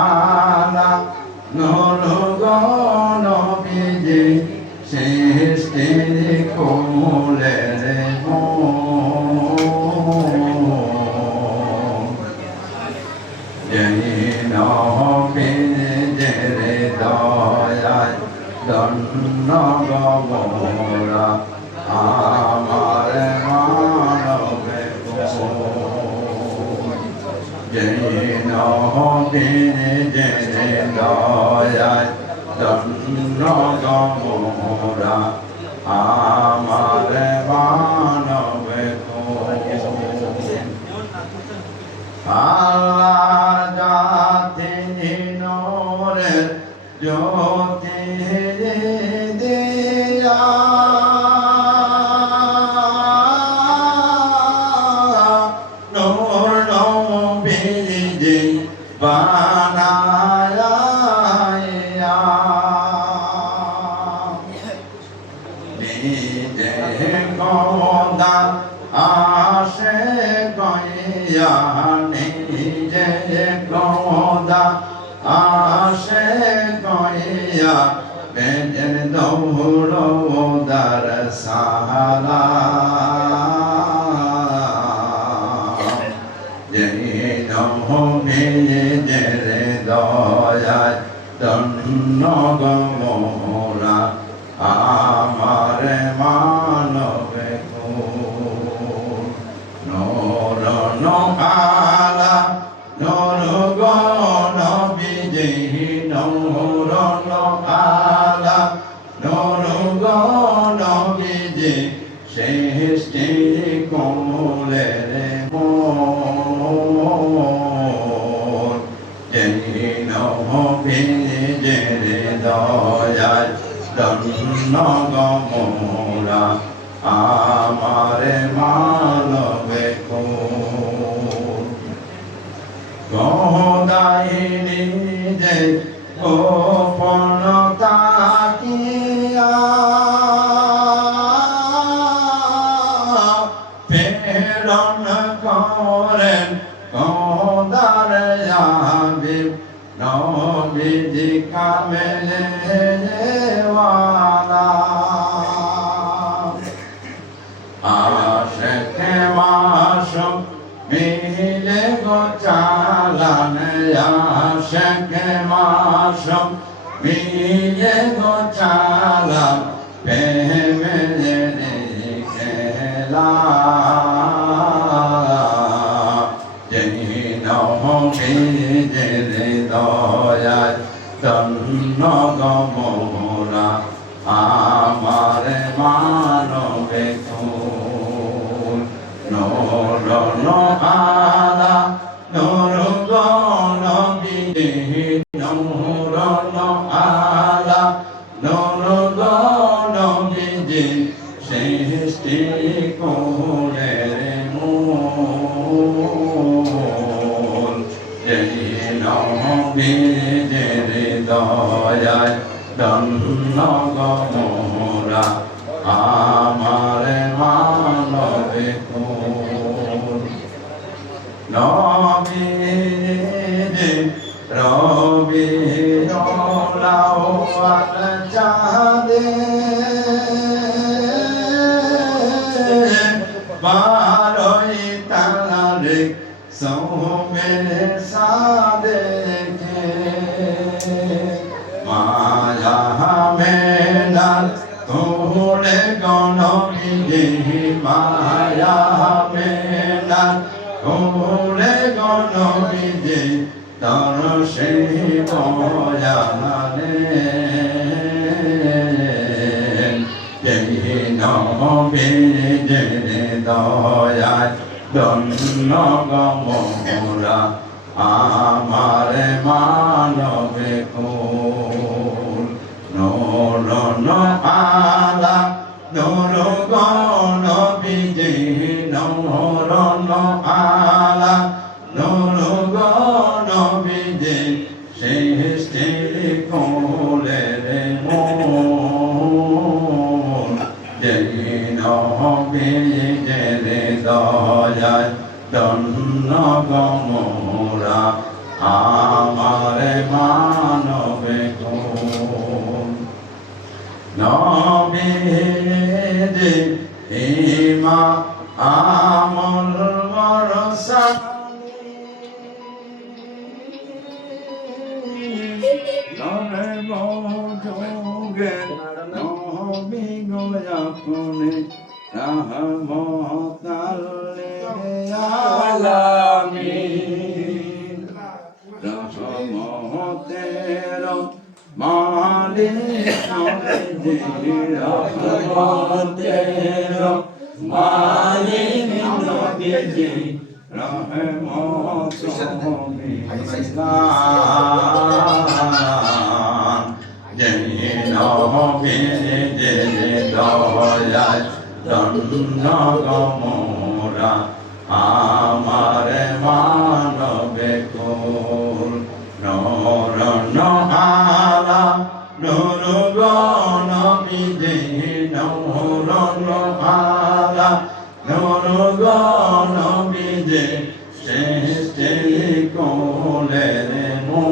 আলা নূর গো নবীজি সৃষ্টির কোলের দয়ায় ধন্য গমরা আমার মানবে দয়ায় ধন্য গমরা আমার মানবে আল্লাহ জাতি নূরের জ্যোতি দিয়া নূর নবীজি বানায়া নিজে খোদা আসে গয়া নিজে খোদা আসে গয়া বেদের দৌড়দার সাহারা নিজের দয়ায় ধন্য গমরা আমার মানবে নূর আলা নূর গো নবীজি নূর আলা নূর গো নবীজি সৃষ্টি কোলের মোর নবীজির দয়ায় ধন্য গমরা আমার মানবে খোদাইনি যে গোপন তাকিয়া প্রেরণ করেন খোদার হাবিব নবীজি কামেলে ওয়ালা আশিকে মাসুম মিলে গো চালান আশিকে মাসুম মিলে গো চালান প্রেমের খেলা নবীজির দয়ায় ধন্য গমরা আমার মানবে নূর আলা নূর গো নবীজি নূর আলা নূর গো নবীজি সৃষ্টি কোলের মূল নবীজির দয়ায় ধন্য গমরা আমার মানবে নবীজি রবি লাওয়াল চাঁদে বারোই তারিখ সোমের সাদেকে মায়া মেলাল তোরে গণবিজি মায়া মেলাল তোরে গণবিজি তর সে বয়ানে নবীজির দয়ায় ধন্য গমরা আমার মানবে নূর আলা নূর গো নবীজি নূর আলা নূর গো নবীজি সৃষ্টি কোলের মূল নবীজির দয়ায় ধন্য গমরা আমার মানবে কোন নবীজি ইমা আমল বরসা নরে বজোগে নবী গোয়াপনে রহমতাল্লে আলামিন রহমতের মালিক নবীজি রহমতের মালিক নবীজি রহমতুল্লাহ জয় নবীজি দয়াল ধন্য গমরা আমার মানবে কুল নরন আলা নুর গনবিদে নরন আলা নুর গনবিদে সৃষ্টি কোলের মো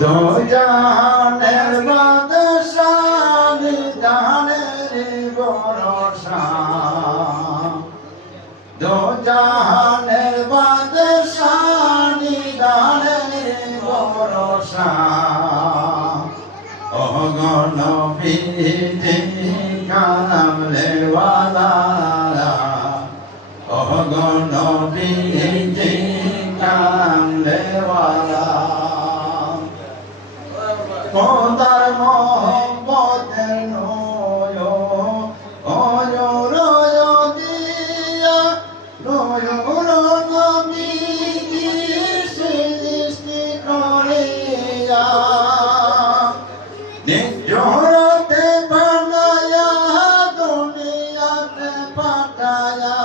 দো জানের বাদশাহ জানের ভরসা দো জানের বাদশাহ জানের ভরসা অগণবিধি কামলেওয়ালা অগণবিধি কামলেওয়ালা খোদার মোহব্বতের নয় অজর দিয়া নয় নবীজি সৃষ্টি করিয়া নিজরতে বানায়া দুনিয়াতে পাঠায়া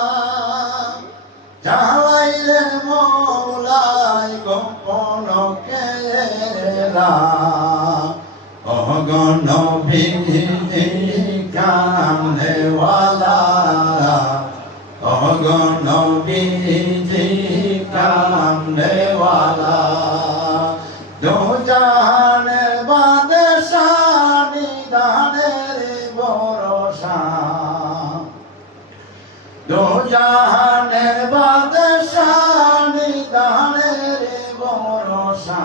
চালাইলেন মৌলাই গোপন কেরা অগণবিধি কামলেওয়ালা অগণবিধি কামলেওয়ালা দো জাহানের বাদশাহ নিদানের ভরসা দো জাহানের বাদশাহ নিদানের ভরসা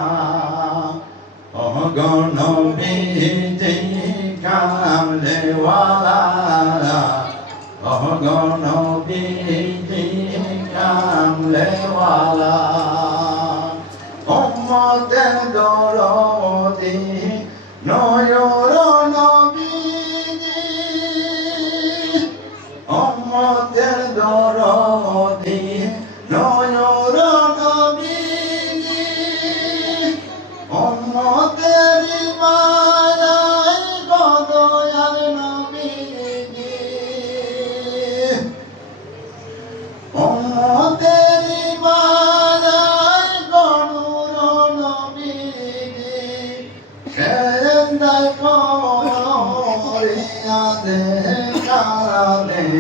অগণবিধি কামলেওয়ালা অগণবিধি কামলেওয়ালা উম্মতের দরদি নয়র নবীজি উম্মতের দরদি নয়র নবীজি উম্মতের মায়ায় গদয়াল নবীজি উম্মতের মায়ায় গনুর নবীজি সেন্দায় করিয়া দেখালেন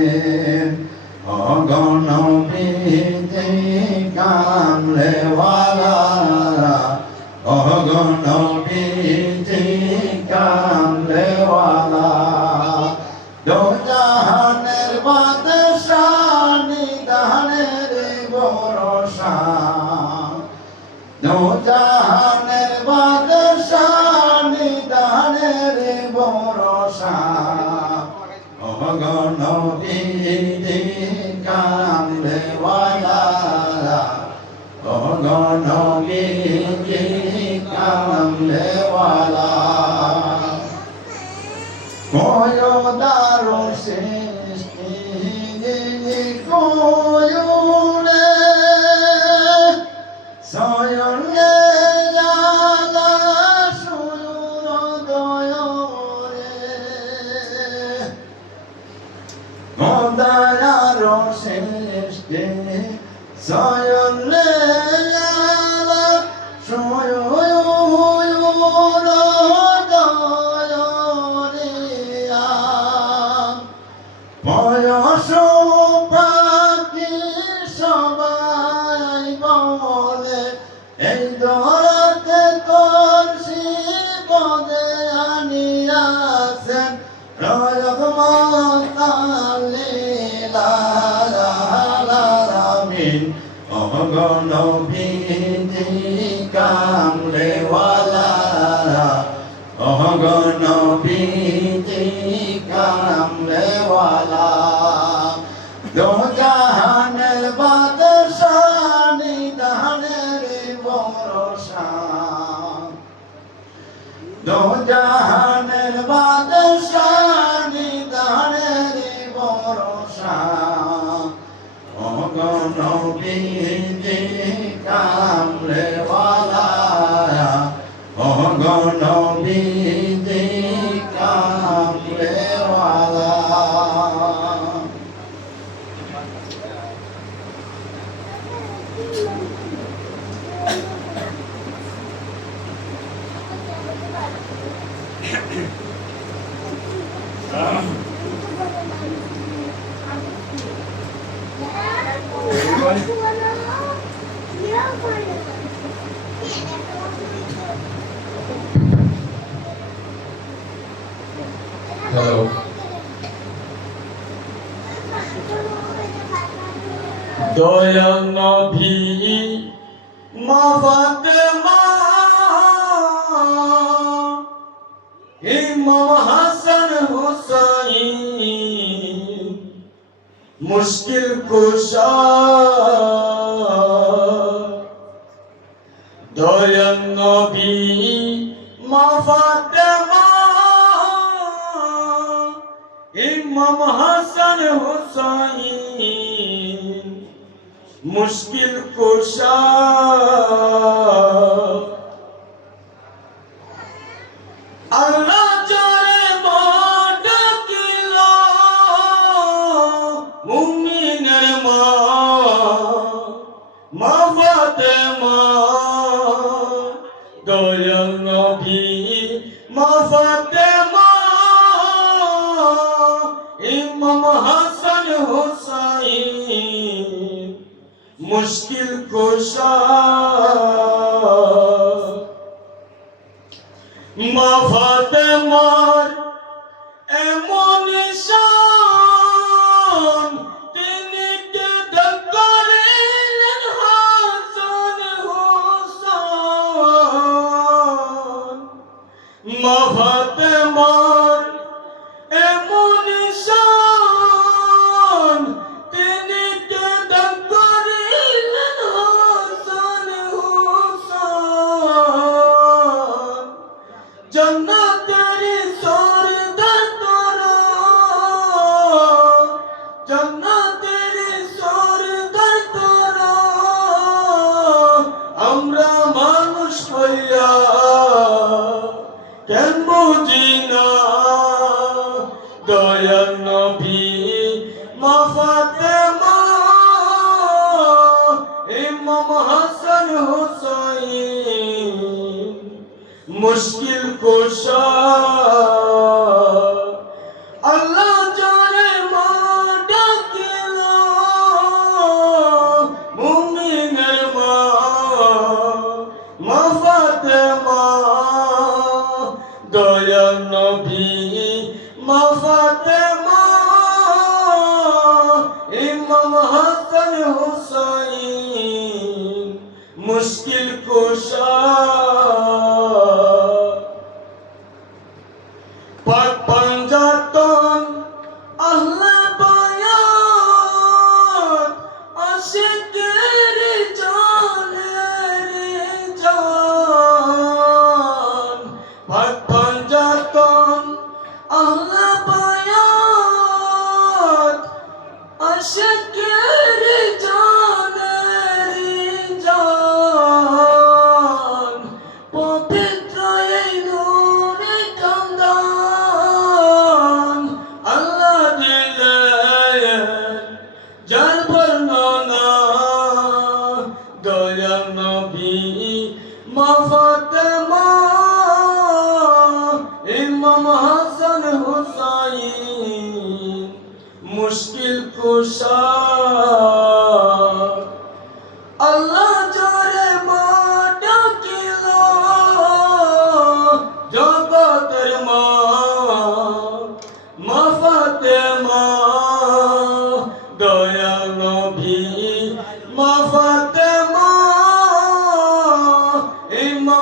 অগণবিধি কামলেওয়ালা অগণবিধি কামলেওয়ালা দো জাহানের বাদশাহ নিদানের ভরসা দো জাহানের নবীজি কামলেওয়ালা নবীজি কামলেওয়ালা কয়দারো সৃষ্টি কয়ুরে সয়নে জালা সুর দয়রে কয়দারো সৃষ্টি সয়নে জালা সুর বয়স পাখি সবাই বলে এই দরাতে তোর শিবদে আনিয়াছেন রহমতাল্লিলালামিন অগণবিধি কামলেওয়ালা অগণবিধি কামলেওয়ালা দো জাহানের বাদশাহ নিদানের ভরসা দো জাহানের বাদশাহ নিদানের ভরসা অগণবিধি কামলেওয়ালা অগণবিধি কামলেওয়ালা হ্যালো দয়াল নবী মা ফাতেমা ইমাম হাসান হুসাইন মুশকিল কুশা দয়াল নবী মা ফাতেমা ইমাম হাসান হুসাইন মুশকিল কুশা আল্লাহ যারে ডাকিল মুমিনের মা মা ফাতেমা দয়াল নবী মা ফাতেমা ইমাম হাসান হুসাইন মুশকিল কুশা মা ফাতেমার এমন শান তিনি কেদার করিলেন হাসান হুসাইন মা ফাতেমার এমন শান তিনি কেদার করিলেন হাসান হুসাইন জন্নতের সরদার তোরা জন্নতের সরদার তোরা আমরা মানুষ হইয়া কেন বুঝি না দয়াল নবী মা ফাতেমা ইমাম হাসান হুসাইন মুশকিল কুশা আল্লাহ যারে মা ডাকিল মুমিনের মা মা ফাতেমা দয়াল নবী মা ফাতেমা ইমাম হাসান হুসাইন মুশকিল কুশা পাক পাঞ্জাতন আল্লাহ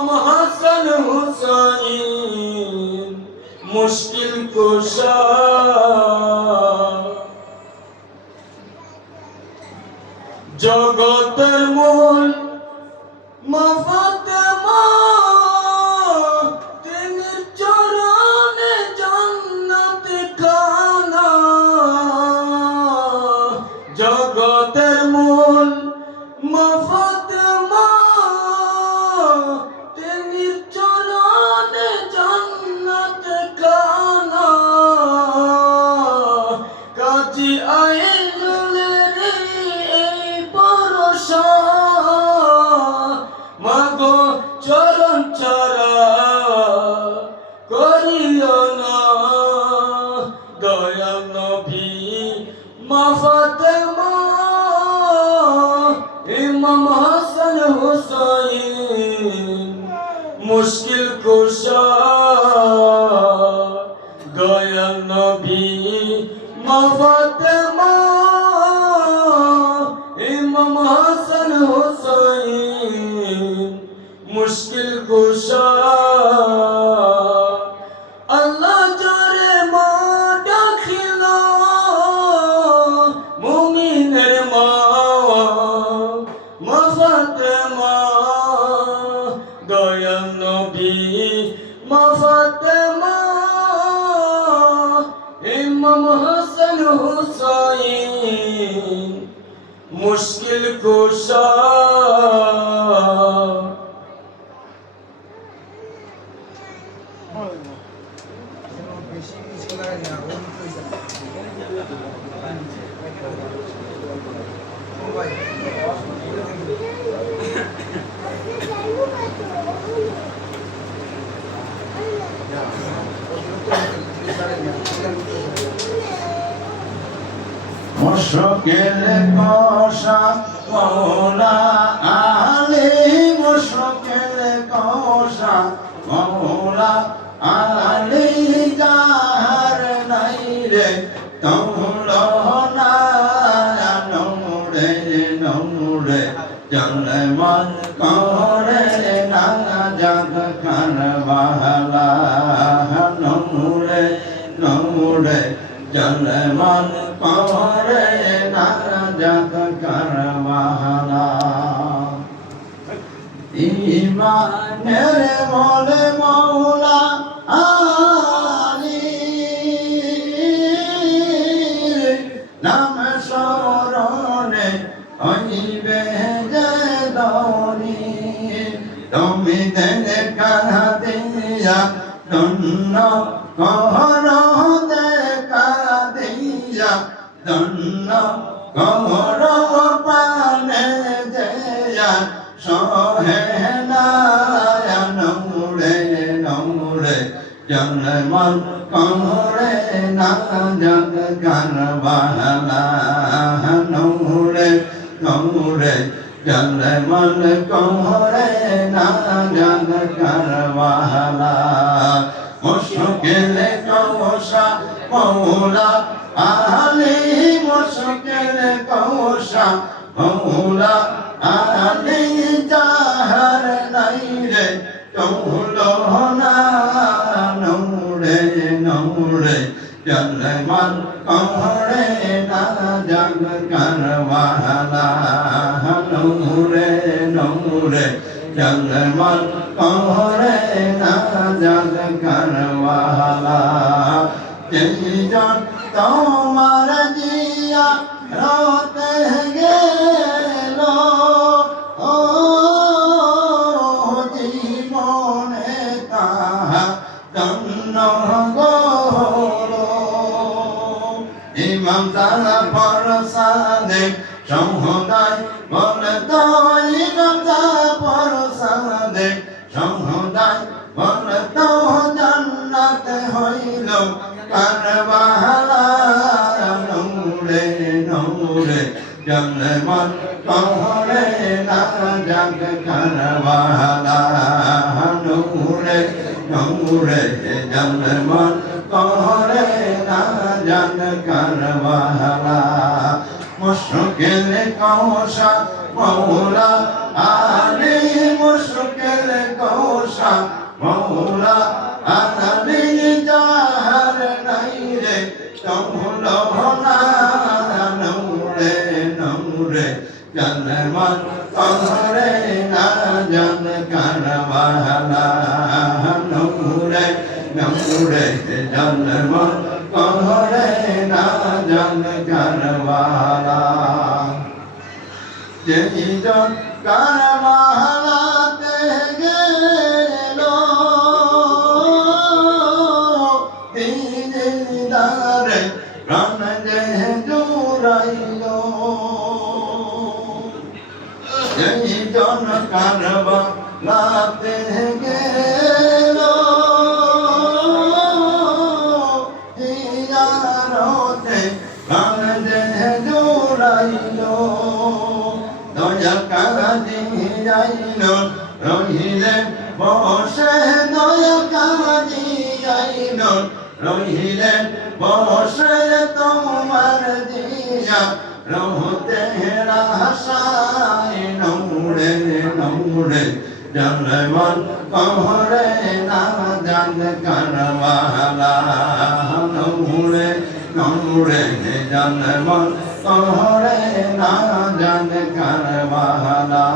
ইমাম হাসান হুসাইন মুশকিল কুশা জগতের মূল মা ফাতেমা তিনি চরণে জান্নাত খানা জগতের মূল মা ফাতেমা তিনি চরণে জান্নাত খানা কাজী আইনুলের এই ভরসা মাগো চরণ ছাড়া করিও না দয়াল নবী মা ফাতেমা ইমাম হাসান হুসাইন মুশকিল কুশা দয়াল নবী মা ফাতেমা ইমাম হাসান হুসাইন মুশকিল কুশা আল্লাহ জরে মা ডাকিল মুমিনের মা মা ফাতেমা দয়াল নবী মা ফাতেমা ইমাম হাসান হুসাইন মুশকিল কুশা মুশকিল কুশা মৌলা আলী মুশকিল কুশা মৌলা আলী যার নাই রে তুলনা নূরে নূরে জলমান করে না জগ করবালা নূরে নূরে জলমান করে না জগ করবালা ইমানের মোলে মৌলা আলী নাম স্মরণে হইবে যে দনি তুমি দেখা দিয়া ধন্য কর দেখা দিয়া ধন্য কর পানে দেয়া সহে নূরে নূরে জলমান করে না জগ করবালা নূরে নূরে জলমান করে না জগ করবালা মুশকিল কুশা মৌলা আলী মুশকিল কুশা মৌলা আলী যাহার নাই রে তুলনা নূরে নূরে জলমান করে না জগ করবালা নূরে নূরে জলমান করে না জগ করবালা যেজন তোমার জিয়া রাতে গেল ও জীবনে তাহা ধন্য গল ইমাম তারা পরসাদে সমুদায় বলে তো ইমাম তারা পরসাদে সমুদায় বলে তো জান্নাত হইল করবালা নূরে নূরে জলমান করে না জগ করবালা নূরে নূরে জলমান করে না জগ করবালা মুশকিল কৌশা মৌলা আলী মুশকিল কৌশা মৌলা আলী জাহার নাই রে কমলো না নূরে নূরে জন্মত কহরে না জন কারবালা নূরে নূরে জন্মত কহরে না জন কারবালা যেই জন কারবালাতে গেল দিদারে প্রাণ যে জুড়াইল যেই জন কারবালাতে গেল দিদারতে প্রাণ যে জুড়াইল দয়া কাজে যাইল রহিলে বসে দয়া কাজে যাইল রহিলে বসে তোমার দিয়া রহতে রাসায় নৌড়ে নৌড়ে জলমন কহরে না জান কারবালা নৌড়ে নৌড়ে জলমন কহরে না জান কারবালা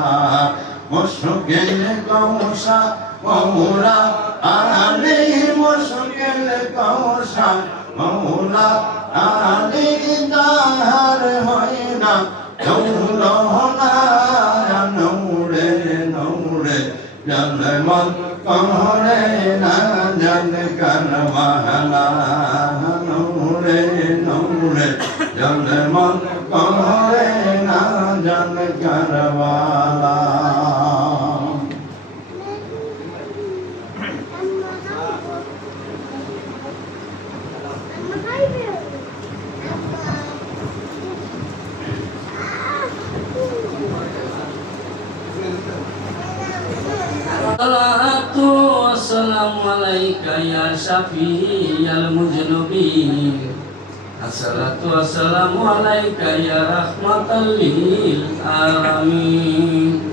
মুশকিল কৌশা মৌলা আলী মুশকিল কৌশা মৌলা আলী জাহার হয় না নৌলো না নৌড়ে নৌড়ে জলমন কহরে না জান কারবালা নৌড়ে নৌড়ে জলমন কহরে না জান Karbala Salatu wassalamu alaika ya syafi'al mujnubin. Assalatu wassalamu alaika ya rahmatan lil alamin.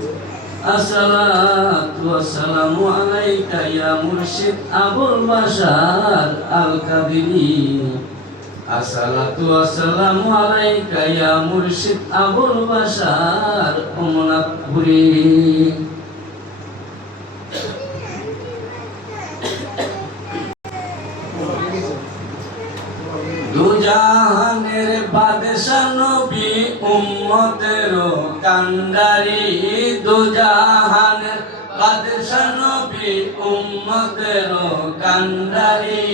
Assalatu wassalamu alaika ya mursyid Abul Bashar Al-Kadiri. Assalatu wassalamu alaika ya mursyid Abul Bashar Umunatburi. দুজাহানের বাদশা নবী উম্মতের কান্ডারি দুজাহানের বাদশা নবী উম্মতের কান্ডারি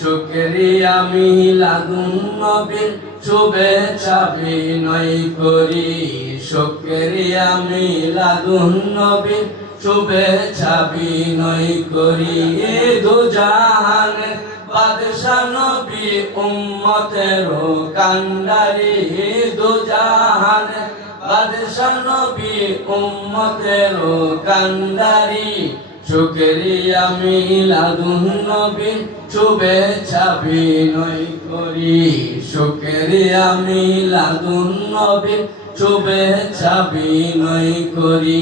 শুকরিয়া মিলাদুন নবীর শুভেচ্ছা বিনয় করি শুকরিয়া মিলাদুন নবীর শুভেচ্ছা বিনয় করি দুজাহানের বাদশা নবী উম্মতের কান্ডারি দুজাহানের বাদশা নবী উম্মতের কান্ডারি শুকরিয়া মিলাদুন নবী শুভেচ্ছা বিনয় করি শুকরিয়া মিলাদুন নবী শুভেচ্ছা বিনয় করি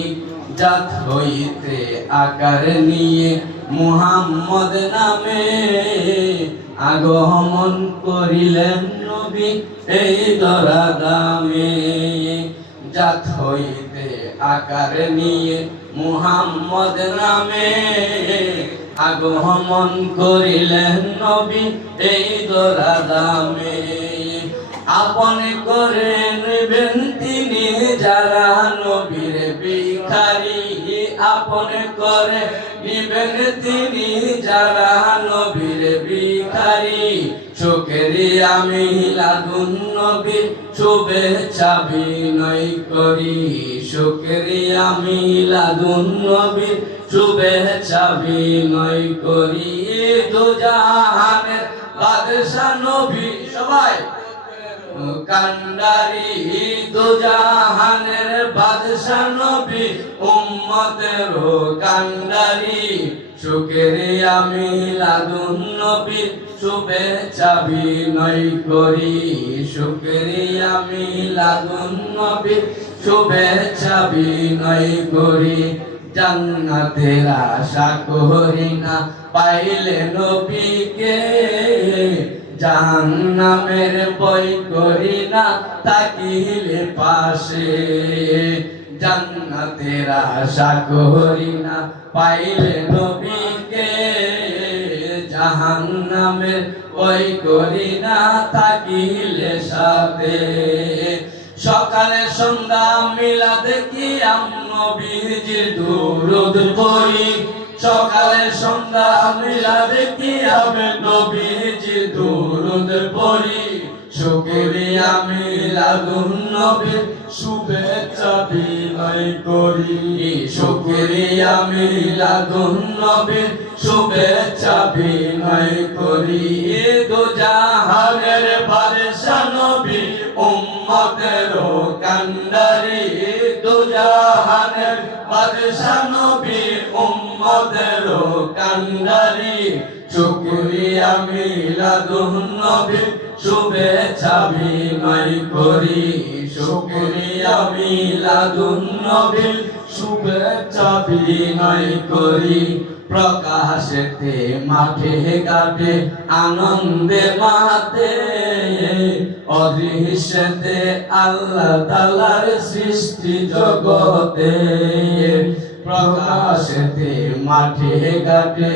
জাত হইতে আকার নিয়ে মুহাম্মদ নামে আগমন করিলেন নবী এই ধরা দামে জাত হইতে আকার নিয়ে মুহাম্মদ নামে আগমন করিলেন নবী এই ধরা দামে আপন করে নেবেন তিনি যারা নবীর ভিখারি আপন করে নিবেন তিনি যারা নবীর ভিখারি শুকরিয়া মিলাদুন নবীর শুভেচ্ছা বিনয় করি শুকরিয়া মিলাদুন নবীর শুভেচ্ছা বিনয় করি দুজাহানের বাদশা নবী সবাই কান্ডারি দুজাহানের বাদশা নবী উম্মতের কান্ডারি শুকরিয়া মিলাদুন নবীর শুভেচ্ছা বিনয় করি শুকরিয়া মিলাদুন নবীর শুভেচ্ছা বিনয় করি জান্নাতের আশা করি না পাইলে নবীকে জাহান্নামের ভয় করি না থাকিলে পাশে জান্নাতের আশা করি না পাইলে নবীকে জাহান্নামের ভয় করি না থাকিলে সাথে সকালে সন্ধ্যা মিলাদ কিয়াম নবীজির দুরূদ পড়ি সকালে সন্ধ্যা মিলাদ কিয়াম নবীজির দুরূদ পড়ি শুকরিয়া মিলাদুন নবীর শুভেচ্ছা বিনয় করি শুকরিয়া মিলাদুন নবীর শুভেচ্ছা বিনয় করি দু জাহানের বাদশা নবী উম্মতের কান্ডারি দু জাহানের বাদশা নবী উম্মতের কান্ডারি শুকরিয়া মিলাদুন নবীর শুভেচ্ছা বিনয় করি শুকরিয়া মিলাদুন নবীর শুভেচ্ছা বিনয় করি প্রকাশেতে মাঠে ঘাটে আনন্দে মাতে অদৃশ্যতে আল্লাহ তাআলার সৃষ্টি জগতে প্রকাশেতে মাঠে ঘাটে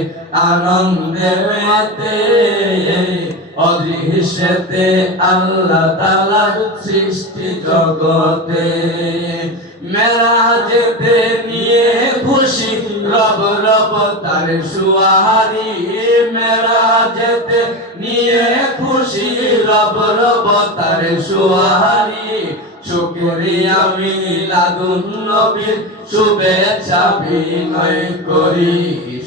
আনন্দে মাতে অদৃশ্যতে আল্লাহ তাআলার সৃষ্টি জগতে মেরাজেতে নিয়ে খুশি রব রব তার সুয়ারি মেরাজেতে নিয়ে খুশি রব রব তার সুয়ারি শুকরিয়া মিলাদুন নবীর শুভেচ্ছা বিনয় করি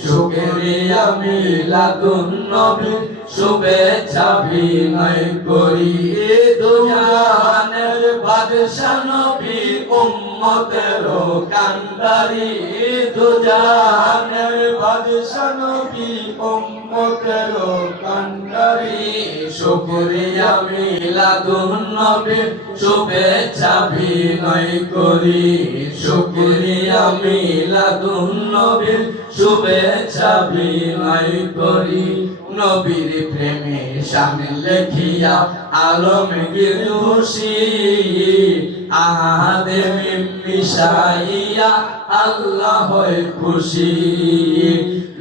শুকরিয়া মিলাদুন নবীর শুভেচ্ছা বিনয় করি দু জাহানের বাদশা নবী উম্মতের কান্ডারি দু জাহানের বাদশা নবী উম্মতের কান্ডারি শুকরিয়া মিলাদুন নবীর শুভেচ্ছা বিনয় করি শুকরিয়া মিলাদুন নবীর শুভেচ্ছা বিনয় করি নবীর প্রেমে শান লেখিয়া আলমগীর খুশি আহাদে মিশাইয়া আল্লাহ হয় খুশি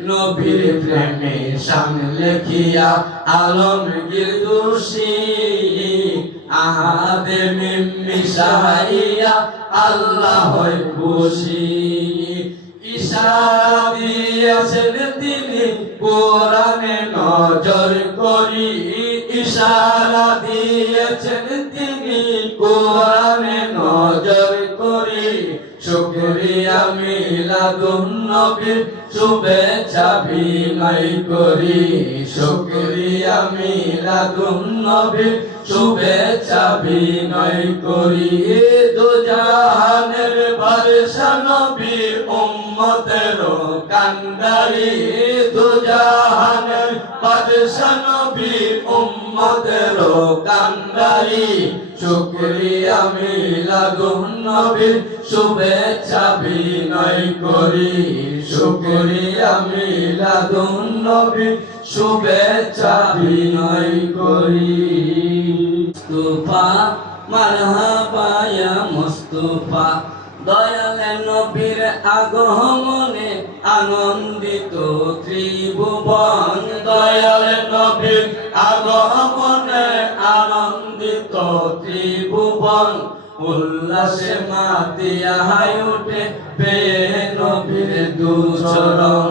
নবীর প্রেমে শান লেখিয়া আলমগীর খুশি আহাদে মিশাইয়া আল্লাহ হয় খুশি ইশারা দিয়েছেন তিনি কোরআনে নজর করি ইশারা দিয়েছেন তিনি কোরআনে নজর করি শুকরিয়া মিলাদুন নবীর শুভেচ্ছা বিনয় করি শুকরিয়া মিলাদুন নবীর শুভেচ্ছা বিনয় করি দু জাহানের বাদশা নবী উম্মতের কান্ডারি দু জাহানের বাদশা নবী উম্মতের কান্ডারি শুকরিয়া মিলাদুন নবীর শুভেচ্ছা বিনয় করি শুকরিয়া মিলাদুন নবীর শুভেচ্ছা বিনয় করি মুস্তাফা মারহাবা ইয়া মুস্তাফা দয়াল নবীর আগমনে আনন্দিত ত্রিভুবন দয়াল নবীর আগমনে আনন্দিত ত্রিভুবন উল্লাসে মাতিয়া হাই উঠে পেয়ে নবীর দুচরণ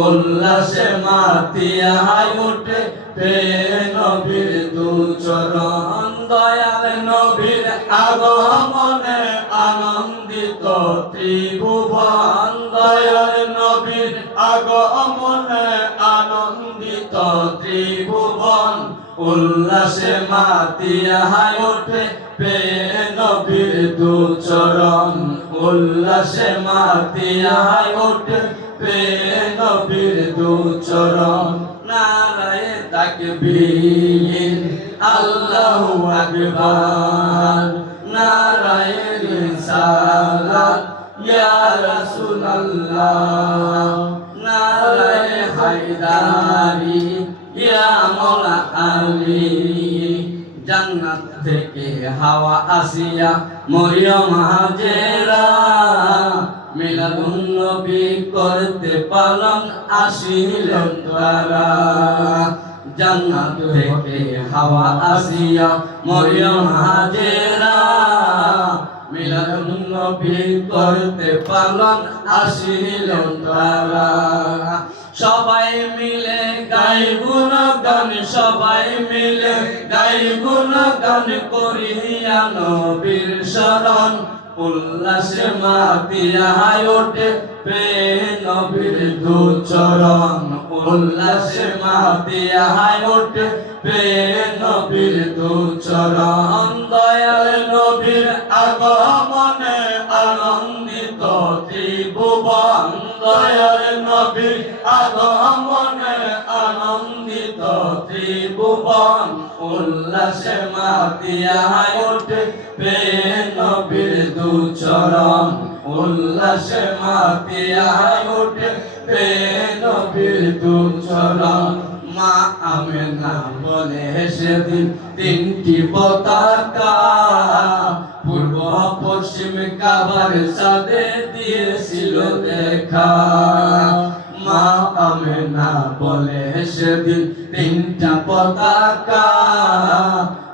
উল্লাসে মাতিয়া হাই উঠে পেয়ে নবীর দুচরণ দয়াল নবীর আগমনে আনন্দিত ত্রিভুবন দয়াল নবীর আগমনে আনন্দিত ত্রিভুবন উল্লাসে মাতিয়া হাই ওঠে পেয়ে নবীর দুচরণ উল্লাসে মাতিয়া হাই ওঠে পে নবীর দুচরণ নারায়ে তাকবীর আল্লাহু আকবার নারায়ে রিসালাত ইয়া রাসূলুল্লাহ নারায়ে হায়দারি ইয়া মাওলা আলী জান্নাত থেকে হাওয়া আসিয়া মরিয়ম হাজেরা মিলাদুন নবী করতে পালন আসিলেন তারা জান্নাত থেকে হাওয়া আসিয়া মরিয়ম হাজেরা মিলাদুন নবী করতে পালন আসিলেন তারা সবাই মিলে গাই গুণগান সবাই মিলে গাই গুণগান করিয়া নবীর শরণ উল্লাসে মাতিয়া ওঠে পে নবীর দুচরণ উল্লাসে মাতিয়া ওঠে পে নবীর দুচরণ দয়াল নবীর আগমনে আনন্দিত ত্রিভুবন দয়াল নবীর আগমনে আনন্দিত ত্রিভুবন উল্লাসে মাতিয়া ওঠে পে নবীর দুচরণ উল্লাসে মাতিয়া ওঠে পে নবীর দুচরণ মা আমেনা বলে সেদিন তিনটি পতাকা পূর্ব পশ্চিম কাবার সাথে দিয়েছিল দেখা মা আমেনা বলে সেদিন তিনটা পতাকা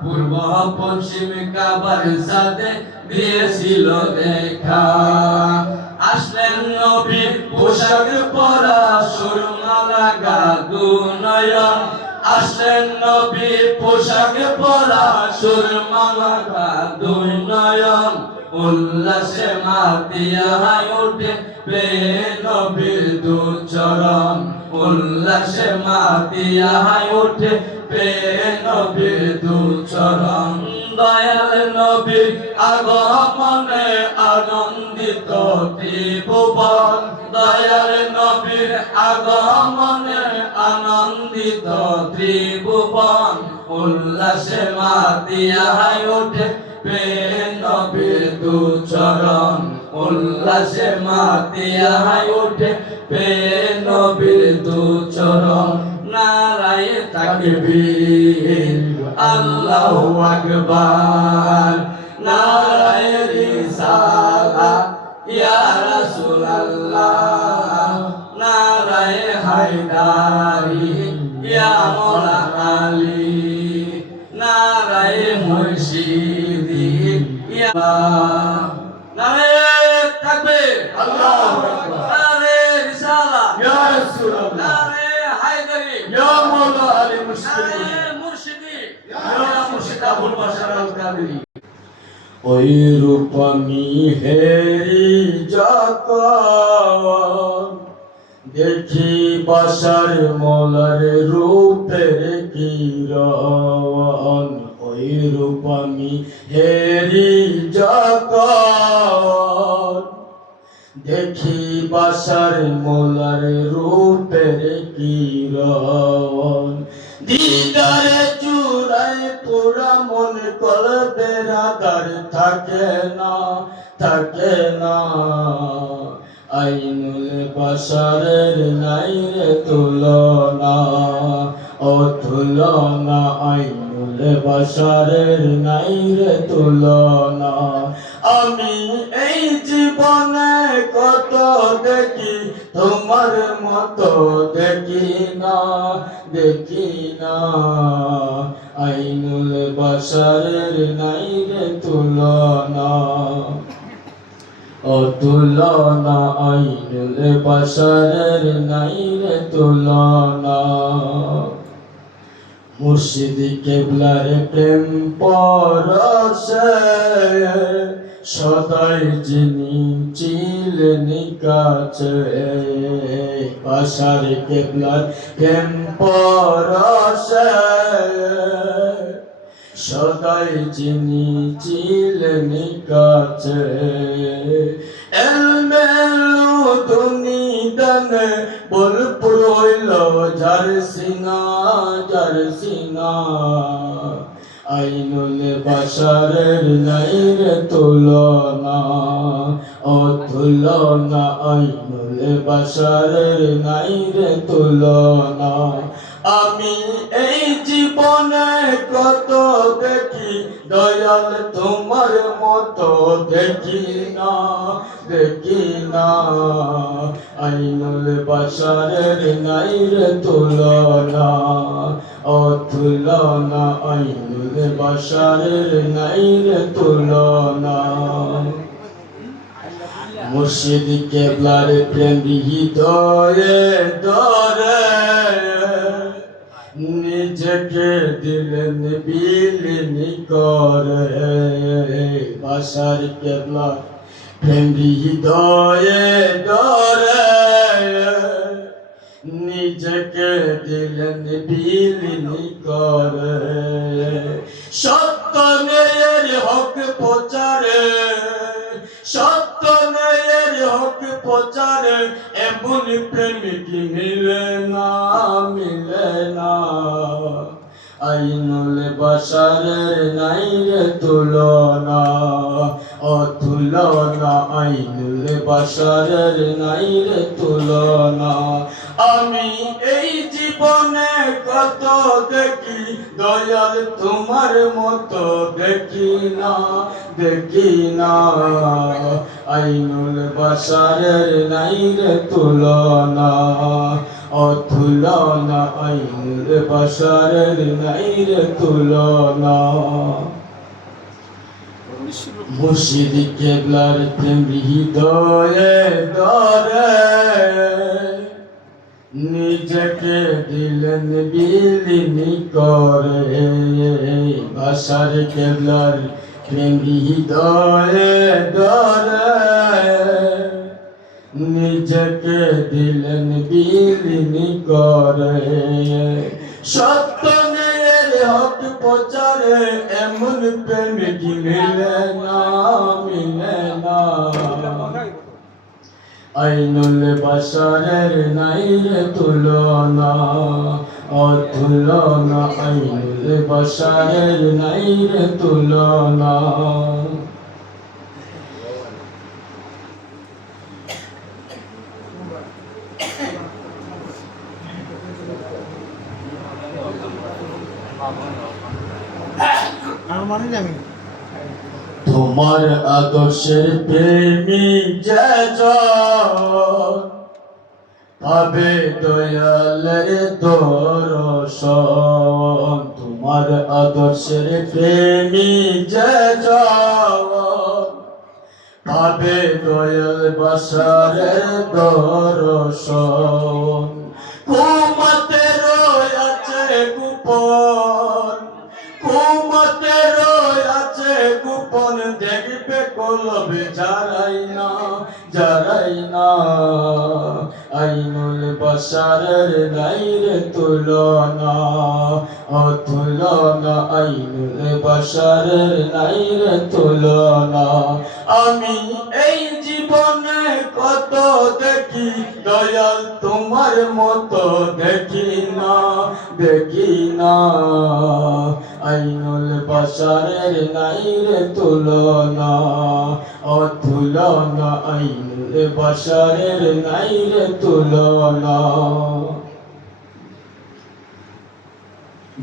পূর্ব পশ্চিম কাবার সাথে দিয়েছিল দেখা আসলেন নবীর পোশাক পরা সুরমা লাগা দুনয়ন আসলেন নবীর পোশাক পরা সুরমা লাগা দুই নয়ন উল্লাসে মাতিয়া ওঠে পে নবীর দুচরণ উল্লাসে মাতিয়া ওঠে পে নবীর দুচরণ দয়াল নবীর আগমনে আনন্দিত ত্রিভুবন দয়াল নবীর আগমনে আনন্দিত ত্রিভুবন উল্লাসে মাতিয়া ওঠে পে নবীর দুচরণ উল্লাসে মাতিয়া ওঠে পে নবীর দুচরণ নারায়ে তাকবীর আল্লাহু আকবার নারায়ে রিসালাত ইয়া রাসূলুল্লাহ নারায়ে হায়দারি ইয়া মাওলা আলী নারায়ে মুর্শিদি ইয়া নারায়ে তাকবীর আল্লাহু আকবার নারায়ে রিসালাত ইয়া রাসূলুল্লাহ নারায়ে হায়দারি ইয়া মাওলা আলী মুর্শিদি ইয়া মুর্শিদ আবুল বাশার আল কাদেরী ওই রূপমি হেরি যখন দেখি বাসার মোলার রূপের কিরণ ওই রূপমি হেরি যখন দেখি বাসার মোলার রূপের কিরণ দিদারে চূড়ায় পুরা মন কলবের আধার থাকে না আইনুল বাশারের নাই রে তুলনা ও তুলনা আইনুল বাশারের নাই রে তুলনা আমি এই জীবনে কত দেখি তোমার মতো দেখি না আইনুল বাশারের নাই রে তুলনা ও তুলনা আইনুল বাশারের নাই রে তুলনা মুর্শিদ কেবলার প্রেম পরশে সদাই যিনি ছিলেন কাছে বাশার কেবলার প্রেম পরশে সদাই যিনি ছিলেন কাছে এলমেলু দুনি ময়দানে বলপুর হইল যার সিনা আইনুল বাশারের নাইর তুলনা ও তুলনা আইনুল বাশারের নাইর তুলনা আমি এই জীবনে কত দেখি দয়াল তোমার মতো দেখি না আইনুল বাশারের নাইর তুলনা ও তুলনা আইনুল বাশারের নাইর তুলনা মুর্শিদ কেবলার প্রেম হৃদয়ে ধরে নিজেকে দিলেন বিলীন করে বাশার কেবলার প্রেম হৃদয়ে ধরে নিজেকে দিলেন বিলীন করে সত্য ন্যায়ের হক প্রচারে সত্য ন্যায়ের হক প্রচারে এমন প্রেমিক মিলে না আইনুল বাশারের নাইর তুলনা ও তুলনা আইনুল বাশারের নাইর তুলনা আমি এই জীবনে কত দেখি দয়াল তোমার মতো দেখি না আইনুল বাশারের নাইর তুলনা ও তুলনা আইনুল বাশারের নাইর তুলনা মুর্শিদ কেবলার প্রেম হৃদয়ে ধরে নিজেকে দিলেন বিলীন করে বাশার কেবলার প্রেম হৃদয়ে ধরে নিজেকে দিলেন বিলীন করে সত্য ন্যায়ের হক প্রচারে এমন প্রেমিক মিলে না আইনুল বাশারের নাইর তুলনা ও তুলনা আইনুল বাশারের নাইর তুলনা তোমার আদর্শের প্রেমিক যেজন পাবে দয়ালের দর্শন তোমার আদর্শের প্রেমিক যেজন পাবে দয়াল বাশারের দর্শন কুমতে রয়েছে গোপন কুমতে রয়েছে গোপন দেখবে কলবে যারাই না আইনুল বাশারের নাইর তুলনা ও তুলনা আইনুল বাশারের নাইর তুলনা আমি এই জীবনে কত দেখি দয়াল তোমার মতো দেখি না আইনুল বাশারের নাইর তুলনা ও তুলনা আইনুল বাশারের নাইর তুলনা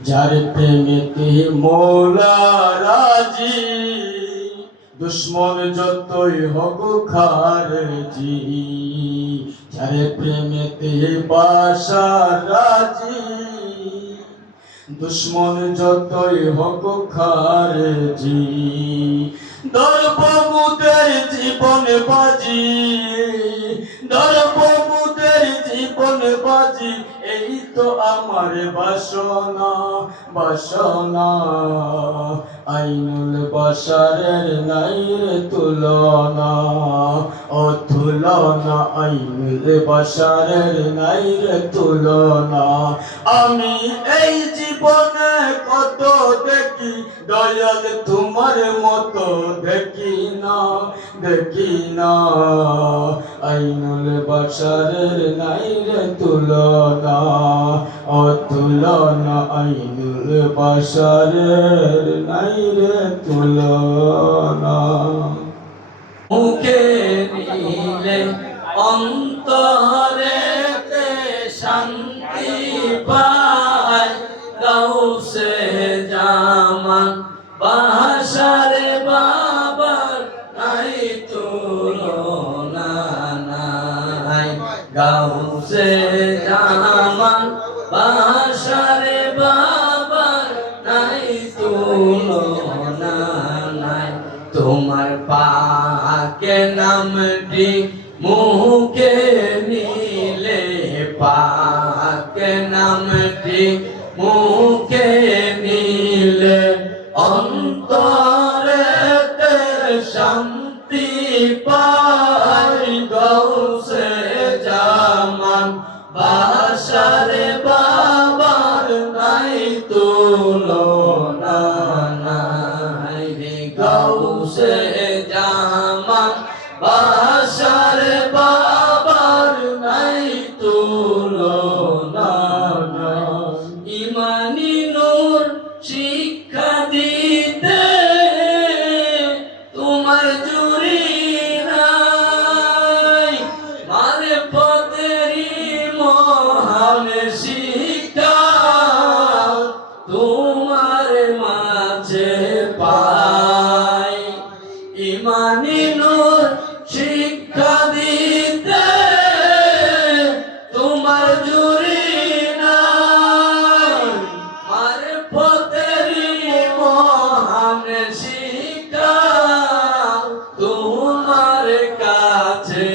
যার প্রেমেতে মৌলা রাজি দুশ্মন যতই হোক খারজি যার প্রেমেতে বাশার রাজি দুশ্মন যতই হোক খারজি দর্পমুদের জীবন বাজি দর্পমুদের জীবন বাজি এই তো আমার বাসনা আইনুল বাশারের নাইর তুলনা ও তুলনা আইনুল বাশারের নাইর তুলনা আমি এই জীবনে কত দেখি দয়াল তোমার মতো দেখি দেখি না আইনুল বাশারের নাই রে তুলনা অতুলনা আইনুল বাশারের নাই রে তুলনা মুখে নিলে অন্তরেতে শান্তি পায় গাউসে জামান বাহাশারে বাবার নাই তুলনা নাই গাউসে জামান বাহাশারে বাবার নাই তুলনা নাই তোমার পাকে নামটি মুখে নিলে পাকে নামটি মুখে নিলে অন্তরেতে শান্তি পাই গৌসে জামান বাশারে বাবার নাই তুলনা নাই রে গৌসে জামান বাশারে বাবার নাই তুলনা ইমানি নূর শিক্ষা দিতে তোমার জুরি নাই মারফতেরি মহান শিক্ষা তোমার মাঝে পাই ইমানি নূর শিক্ষা দিতে তোমার জুরি নাই মারফতেরি মহান শিক্ষা তোমার কাছে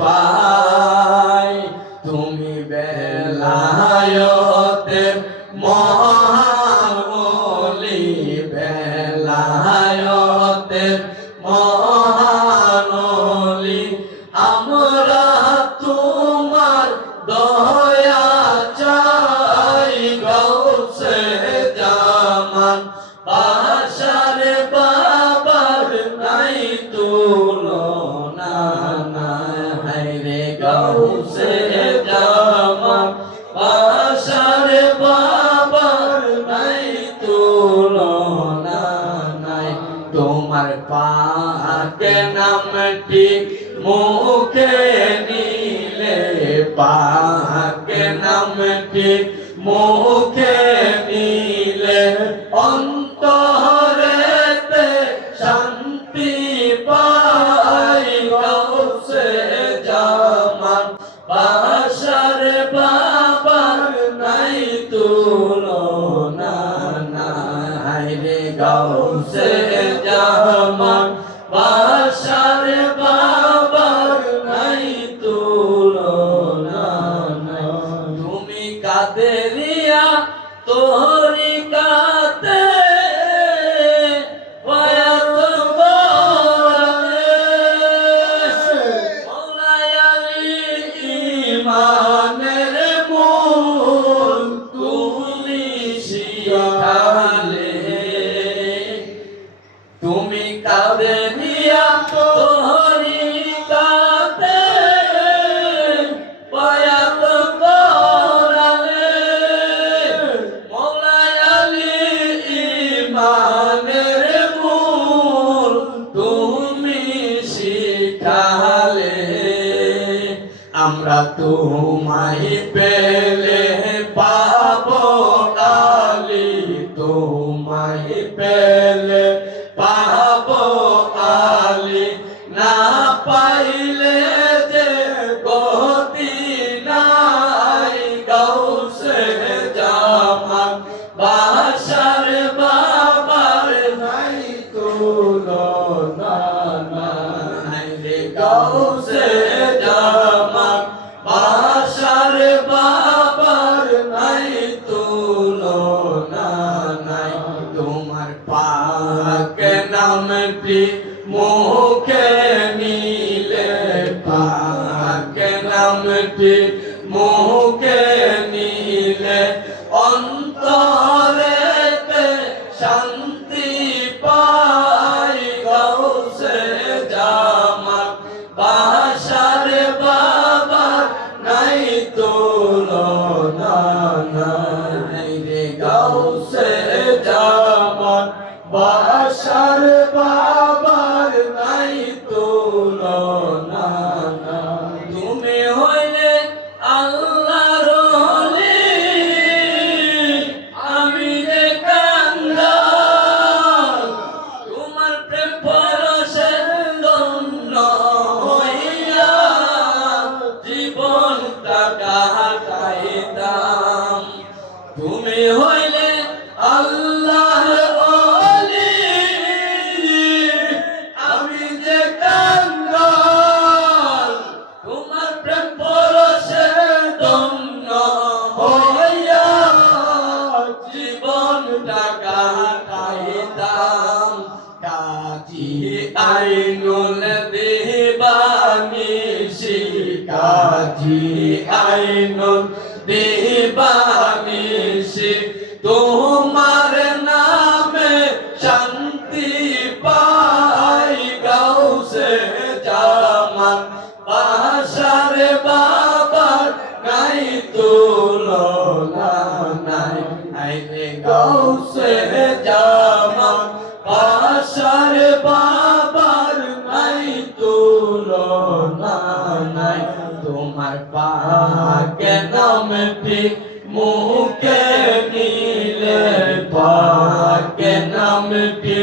পাই তুমি বেলায়েতের মহাওলি বেলায়েতের মহানলি আমরা তোমার দয়া চাই গৌসে জামান বাশারে বাবার নাই তুলনা নাই রে গৌসে জামান বাশারে বাবার নাই তুলনা নাই তোমার পাকে নামটি মুখে নিলে পাকে নামটি মুখে নিলে অন্তরেতে শান্তি পাই গৌসে জামান বাশারে বাবার নাই তুলনা নাই রে গৌসে জামান বাশারে বাবার নাই তুলনা তুমি কাদেরিয়া তোহরি কাতে ওয়াত মওলাই আলী ইমানের মূল তুমি শিখালে তুমি কাদেরিয়া তোহরি কাতে বায়াত করালে মওলাই আলী ইমানের মূল তুমি শিখালে আমরা তোমায় পেলে পাবো আলী তোমায় পেলে পাবো আলী না পাইলে যে গতি নাই গৌসে জামান বাশারে বাবার নাই তুলনা নাই রে গৌসে জামান বাশারে বাবার নাই তুলনা নাই তোমার পাকে নামটি মুখে নিলে পাকে নামটি মুখে নিলে অন্তরেতে শান্তি পাই গৌসে জামান রে গাউসে জামান বাসার বাবার নাই তুলনা তুমি হইলে আল্লাহর ওলি আমি যে কাঙ্গাল তোমার প্রেম পরশে ধন্য হইয়া জীবনটা কাটাইতাম তুমি হইলে আল্লাহর ওলি আমি যে কাঙ্গাল তোমার প্রেম পরশে ধন্য হইয়া জীবনটা কাটাইতাম কাজী আইনুল দেবানিশি কাজী আইনুল দেবানিশি তোমার নামে শান্তি পাই গাউসে জামান বাসার বাবার নাই তুলনা নাই আইরে গাউসে জামান বাসার বাবার নাই তুলনা নাই তোমার পাকে নামটি মুখে নিলে পাকে নামটি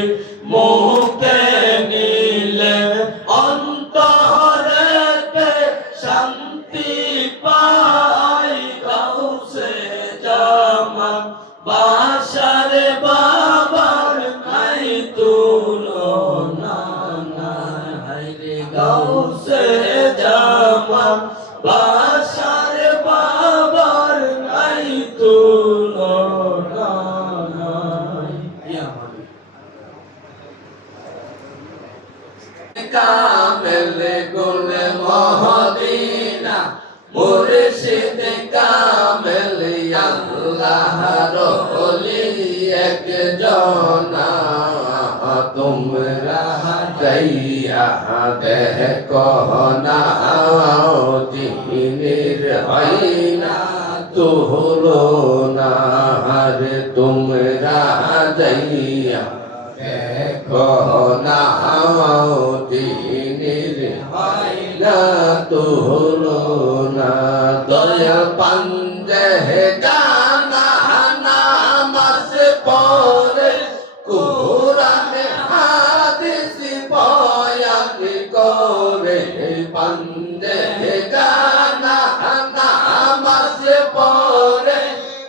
মুখে নিলে অন্তরেতে শান্তি পাই গাউসে জামান বাসার বাবার নাই তুলনা নাই রে গাউসে জামান বাসার বাবার নাই তুলনা নাই কামেল গুল মহদিনা মুর্শিদ কামেল আল্লাহর ওলি একজনা তোমরা যাইয়া দেখো না জিনের হইনা তুলনা রে তোমরা যাইয়া দেখো না জিনের হইনা তুলনা দয়া পাঞ্জে জানা নামাজ পড়ে কুরআনে হাদিস বয়ান করে পাঞ্জে জানা নামাজ পড়ে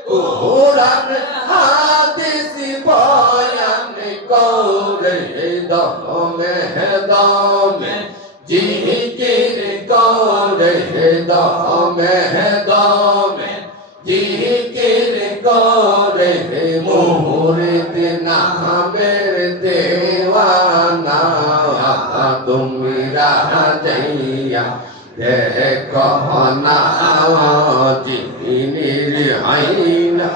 কুরআনে হাদিস বয়ান করে দমে দমে জিকির করে দমে দমে জিকির করে মুরিদ নামের দেওয়ানা তোমরা যাইয়া দেখো না জিনির আইনা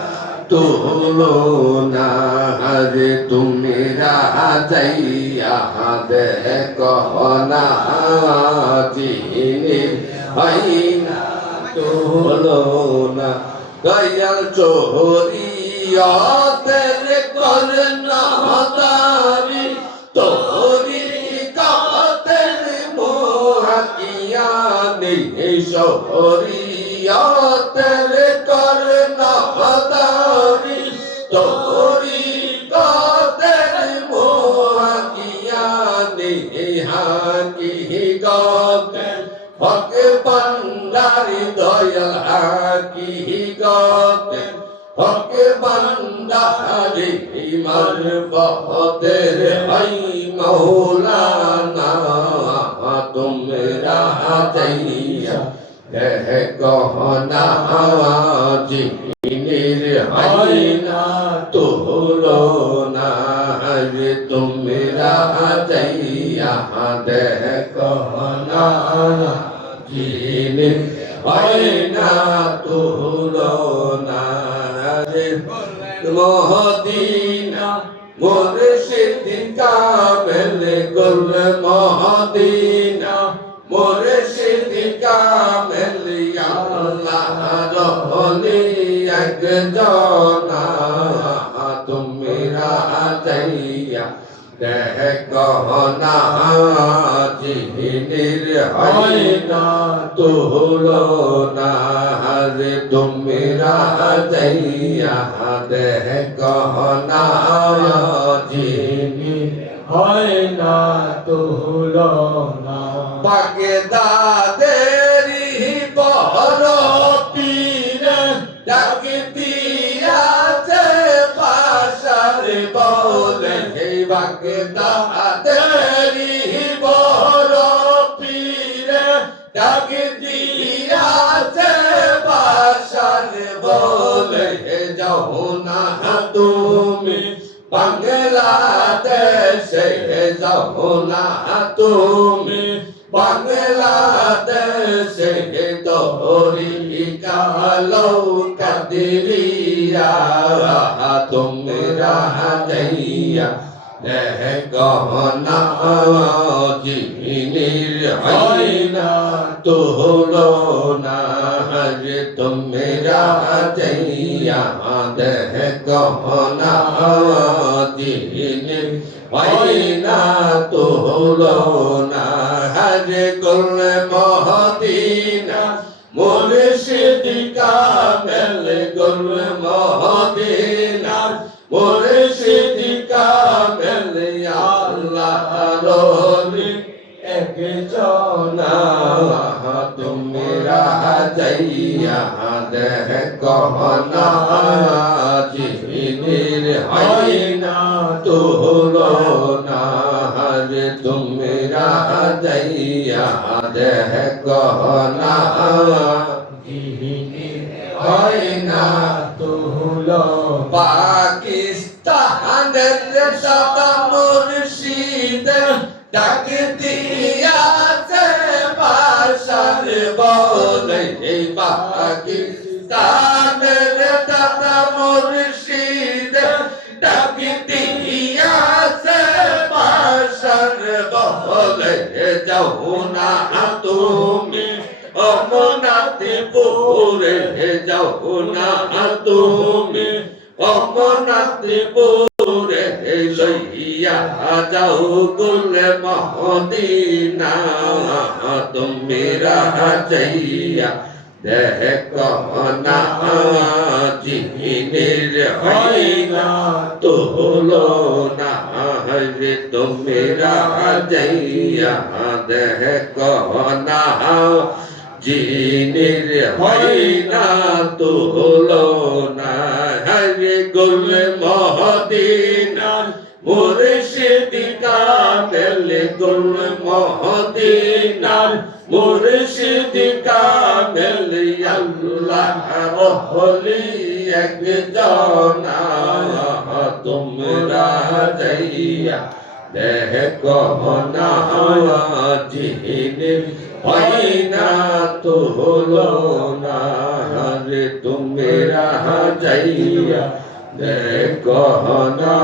তুলনা রে তোমরা যাইয়া দেখো না জিনির আইনা তুলনা দয়াল চোরিয়তের করনা দাবি তোরি কাতের মোহাকিয়া নেই শরিয়তের করনা দাবি তোরি কাতের মোহাকিয়া নেই হাকি গতে হক বান্দারি দয়াল হাকি গতে হক বান্দারি মারফতের আই মাওলানা তোমরা যাইয়া দেখো না জিনির আইনা তুলনা রে তোমরা যাইয়া দেখো না জিনির আইনা তুলনা রে মহদিনা মুর্শিদ কামেল গুল মহদিনা মুর্শিদ কামেল আল্লাহর ওলি একজনা তোমরা যাইয়া দেখো না জিহিনের হয় না তুলনা রে তোমরা যাইয়া দেখো না জিহিনের হয় না তুলনা বাগদাদেরি বড় পীরে ডাকিয়াছে পাশার বলে হে বাগদাদেরি বড় পীরে ডাকিয়াছে পাশার বলে হে যাও না তুমি বাংলাদেশে যাও না তুমি বাংলাদেশে তরিকা লৌকা দিলিয়া তোমরা যাইয়া দেখো না জিহিনের হয় না তুলনা রে তোমরা যাইয়া দেখো না জিহিনের হয় না তুলনা রে কুল মহদিনা মুর্শিদ কামেল কুল মহদিনা মুর্শিদ কামেল আল্লাহ রলি একজনা তোমরা যাইয়া দেখো না জিহিনের হয় না তুলনা রে তোমরা যাইয়া দেখো না জিহিনের হয় না তুলনা পাকিস্তানের দাদা মুর্শিদ ডাক দিয়াছে পাশার বলে এই পাকিস্তানের দাদা মুর্শিদ ডাক দিয়াছে পাশার বলে যাও না তুমি অমনাথপুরে যাও না তুমি অমনাথপুরে লইয়া যাও গুল মহদিনা তোমরা যাইয়া দেখো না জিহিনের হয় না তুলনা রে তোমরা যাইয়া দেখো না জিহিনের হয় না তুলনা রে গুল মহদিনা মুর্শিদ কামেল গুল মহদিনা মুর্শিদ কামেল আল্লাহ রহলি একজনা তোমরা যাইয়া দেখো না জিহিনের হয় না তুলনা রে তোমরা যাইয়া দেখো না